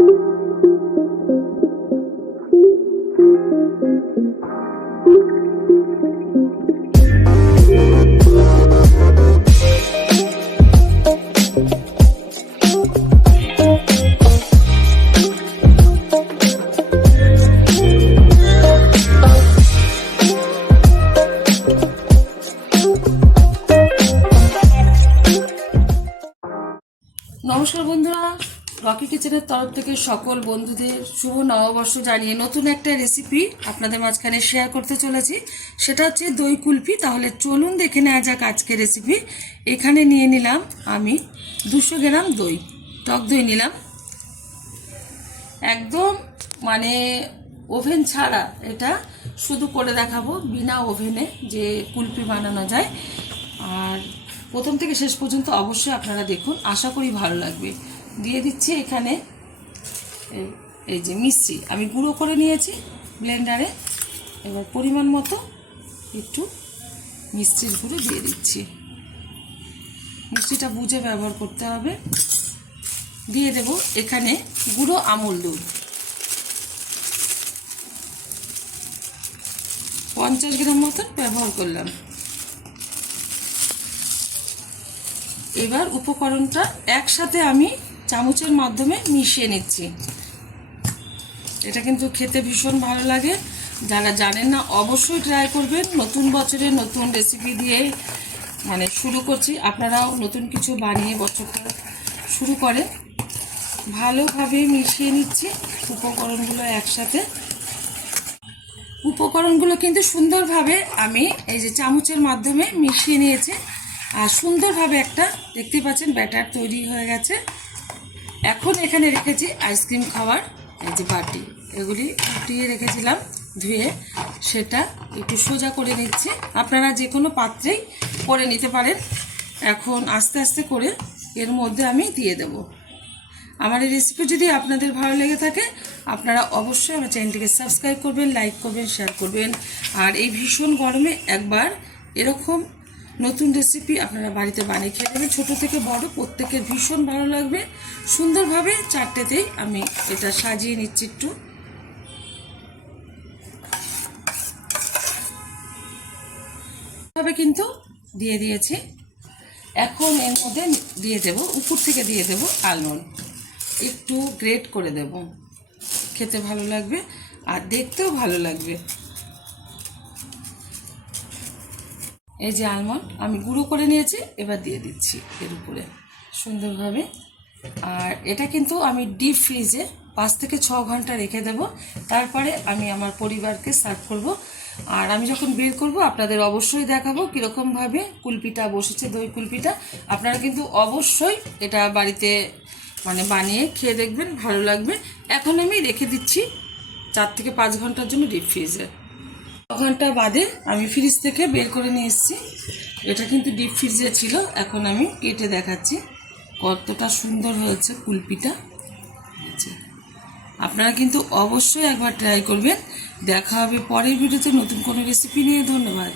নমস্কার বন্ধুরা, রকি কিচেনের তরফ থেকে সকল বন্ধুদের শুভ নববর্ষ জানিয়ে নতুন একটা রেসিপি আপনাদের মাঝখানে শেয়ার করতে চলেছি। সেটা হচ্ছে দই কুলফি। তাহলে চলুন দেখে নেওয়া যাক আজকের রেসিপি। এখানে নিয়ে নিলাম আমি 200 গ্রাম দই, টক দই নিলাম। একদম মানে ওভেন ছাড়া, এটা শুধু করে দেখাবো বিনা ওভেনে যে কুলফি বানানো যায়। আর প্রথম থেকে শেষ পর্যন্ত অবশ্যই আপনারা দেখুন, আশা করি ভালো লাগবে। দিয়ে দিচ্ছি এখানে এই যে মিষ্টি আমি গুঁড়ো করে নিয়েছি ব্লেন্ডারে। এবার পরিমাণ মতো একটু মিষ্টির গুঁড়ো দিয়ে দিচ্ছি। মিষ্টিটা বুঝে ব্যবহার করতে হবে। দিয়ে দেব এখানে গুঁড়ো আমুল দুধ 50 গ্রাম মতন ব্যবহার করলাম। এবার উপকরণটা একসাথে আমি চামচের মাধ্যমে মিশিয়ে নিচ্ছি। এটা কিন্তু খেতে ভীষণ ভালো লাগে। যারা জানেন না অবশ্যই ট্রাই করবেন। নতুন বছরে নতুন রেসিপি দিয়ে মানে শুরু করছি, আপনারাও নতুন কিছু বানিয়ে বছরটা শুরু করেন। ভালোভাবে মিশিয়ে নিচ্ছি উপকরণগুলো একসাথে। উপকরণগুলো কিন্তু সুন্দরভাবে আমি এই যে চামচের মাধ্যমে মিশিয়ে নিয়েছি। আর সুন্দরভাবে একটা দেখতে পাচ্ছেন ব্যাটার তৈরি হয়ে গেছে। এখন এখানে রেখেছি আইসক্রিম খাওয়ার এই যে বাটি, এগুলি ফুটিয়ে রেখেছিলাম ধুয়ে, সেটা একটু সোজা করে নিচ্ছি। আপনারা যে কোনো পাত্রেই করে নিতে পারেন। এখন আস্তে আস্তে করে এর মধ্যে আমি দিয়ে দেব। আমার এই রেসিপি যদি আপনাদের ভালো লেগে থাকে, আপনারা অবশ্যই আমার চ্যানেলটিকে সাবস্ক্রাইব করবেন, লাইক করবেন, শেয়ার করবেন। আর এই ভীষণ গরমে একবার এরকম নতুন রেসিপি আপনারা বাড়িতে বানিয়ে খেয়ে নেবেন। ছোটো থেকে বড় প্রত্যেকের ভীষণ ভালো লাগবে। সুন্দরভাবে চারটেতেই আমি এটা সাজিয়ে নিচ্ছি। একটু ভাবে কিন্তু দিয়ে দিয়েছি। এখন এর মধ্যে দিয়ে দেব, উপর থেকে দিয়ে দেব আলমন্ড, একটু গ্রেট করে দেব। খেতে ভালো লাগবে আর দেখতেও ভালো লাগবে। এই যে আলমন্ড আমি গুঁড়ো করে নিয়েছি, এবার দিয়ে দিচ্ছি এর উপরে সুন্দরভাবে। আর এটা কিন্তু আমি ডিপ ফ্রিজে 5 থেকে 6 ঘন্টা রেখে দেব। তারপরে আমি আমার পরিবারকে সার্ভ করব। আর আমি যখন বের করব আপনাদের অবশ্যই দেখাবো কীরকমভাবে কুলপিটা বসেছে, দই কুলপিটা। আপনারা কিন্তু অবশ্যই এটা বাড়িতে মানে বানিয়ে খেয়ে দেখবেন, ভালো লাগবে। এখন আমি রেখে দিচ্ছি 4 থেকে 5 ঘন্টার জন্য ডিপ ফ্রিজে। ঘন্টা বাদে আমি ফ্রিজ থেকে বের করে নিয়ে এসেছি। এটা কিন্তু ডিপ ফ্রিজে ছিল। এখন আমি কেটে দেখাচ্ছি কতটা সুন্দর হয়েছে কুলপিটা। আপনারা কিন্তু অবশ্যই একবার ট্রাই করবেন। দেখা হবে পরের ভিডিওতে নতুন কোনো রেসিপি নিয়ে। ধন্যবাদ।